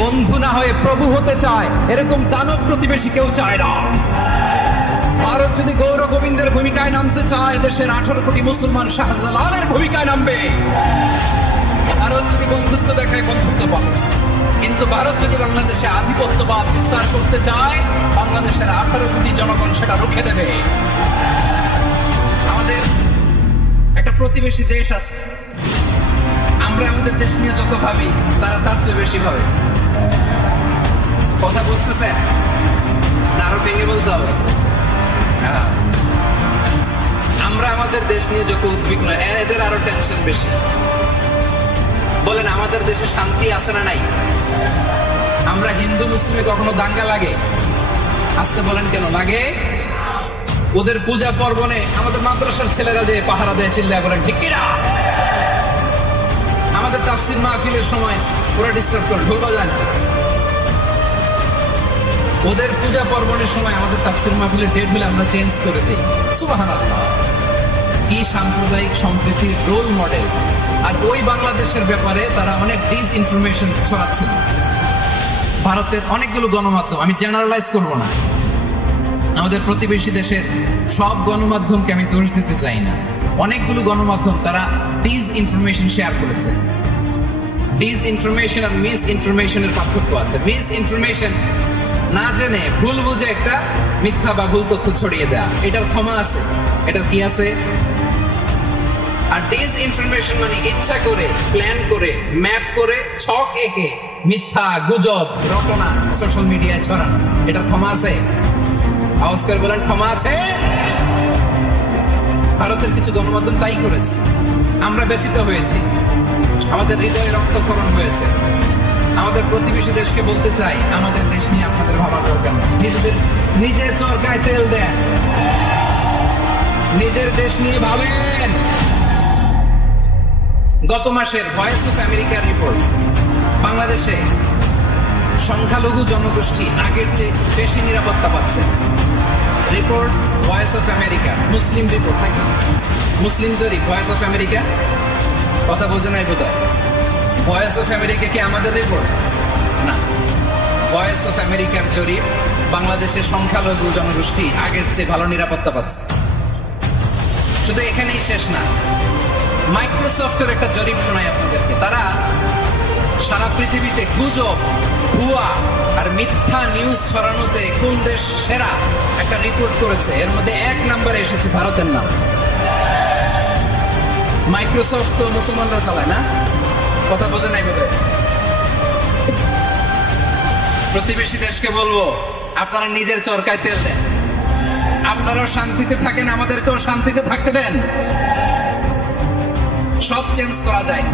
বন্ধু না হয়ে প্রভু হতে চায়, এরকম দানব প্রতিবেশী কেউ চায় না। ভারত যদি গৌর গোবিন্দের ভূমিকায় নামতে চায়, দেশের 18 কোটি মুসলমান শাহজালালের ভূমিকায় নামবে। ভারত যদি বন্ধুত্ব দেখায়, বন্ধুত্ব পাবে। কিন্তু ভারত যদি বাংলাদেশে আধিপত্যবাদ বিস্তার করতে চায়, বাংলাদেশের 18 কোটি জনগণ সেটা রুখে দেবে। আমাদের একটা প্রতিবেশী দেশ আছে, আমরা আমাদের দেশ নিয়ে যত ভাবি, তারা তার চেয়ে বেশি ভাবে। কথা বুঝতেছেন না? আরো ভেঙে বলতে হবে। আমরা আমাদের দেশ নিয়ে যত উদ্বিগ্ন, এদের আরো টেনশন বেশি। বলেন, আমাদের দেশে শান্তি আছে না নাই? আমরা হিন্দু মুসলিমে কখনো দাঙ্গা লাগে? আসতে বলেন কেন লাগে? ওদের পূজা পার্বণে আমাদের মাদ্রাসার ছেলেরা যে পাহারা দেয়, চিল্লায় বলেন ঠিক কিনা? আমাদের তাফসীর মাহফিলের সময় ওরা ডিস্টার্ব করে, ঢোল বাজায় না। ওদের পূজা পার্বণের সময় আমাদের তাফসীর মাহফিলের ডেট হলে আমরা চেঞ্জ করে দিই। সুবহানাল্লাহ! কি সাম্প্রদায়িক সম্প্রীতির রোল মডেল। আর ওই বাংলাদেশের ব্যাপারে তারা অনেক ডিসইনফরমেশন ছড়াচ্ছিল। ভারতের অনেকগুলো গণমাধ্যম, আমি জেনারেলাইজ করব না, আমাদের প্রতিবেশী দেশের সব গণমাধ্যমকে আমি দোষ দিতে চাই না। অনেকগুলো গণমাধ্যম তারা ডিসইনফরমেশন শেয়ার করেছে। ডিসইনফরমেশন আর মিস ইনফরমেশনের পার্থক্য আছে। মিস ইনফরমেশন না জেনে ভুল বুঝে একটা মিথ্যা বা ভুল তথ্য ছড়িয়ে দেয়া, এটার ক্ষমা আছে, এটার কি আছে। আর ডিসইনফরমেশন মানে ইচ্ছা করে, প্ল্যান করে, ম্যাপ করে, ছক এঁকে মিথ্যা, গুজব, রটনা সোশ্যাল মিডিয়ায় ছড়ানো, এটার ক্ষমা আছে? আওয়াজ করে বলেন, ক্ষমা আছে? ভারতের কিছু গণমাধ্যম তাই করেছে। আমরা ব্যথিত হয়েছি, আমাদের হৃদয়ে রক্তক্ষরণ হয়েছে। আমাদের প্রতিবেশী দেশকে বলতে চাই, আমাদের দেশ নিয়ে আপনাদের ভাবা দরকার নেই। নিজের চরকায় তেল দেন, নিজের দেশ নিয়ে ভাবেন। গত মাসের ভয়েস অফ আমেরিকার রিপোর্ট, বাংলাদেশে সংখ্যালঘু জনগোষ্ঠী আগের চেয়ে বেশি নিরাপত্তা পাচ্ছে। Report voice of America, Muslim report নাকি? মুসলিম জরিপ, ভয়েস অফ আমেরিকা। কথা বোঝে নাই বোধহয়। ভয়েস অফ আমেরিকা কি আমাদের রিপোর্ট? না, ভয়েস অফ আমেরিকার জরিপ, বাংলাদেশের সংখ্যালঘু জনগোষ্ঠী আগের চেয়ে ভালো নিরাপত্তা পাচ্ছে। শুধু এখানেই শেষ না, মাইক্রোসফটের একটা জরিপ শোনাই আপনাদেরকে। তারা সারা পৃথিবীতে গুজব, ভুয়া আর মিথ্যা নিউজ ছড়ানোতে কোন দেশ সেরা একটা রিপোর্ট করেছে। এর মধ্যে 1 নম্বরে এসেছে ভারতের নাম। মাইক্রোসফট তো মুসলমানরা চালায় না? কথা বোঝে নাই বোধহয়। প্রতিবেশী দেশকে বলবো, আপনারা নিজের চরকায় তেল দেন, আপনারাও শান্তিতে থাকেন, আমাদেরকেও শান্তিতে থাকতে দেন। সব চেঞ্জ করা যায়।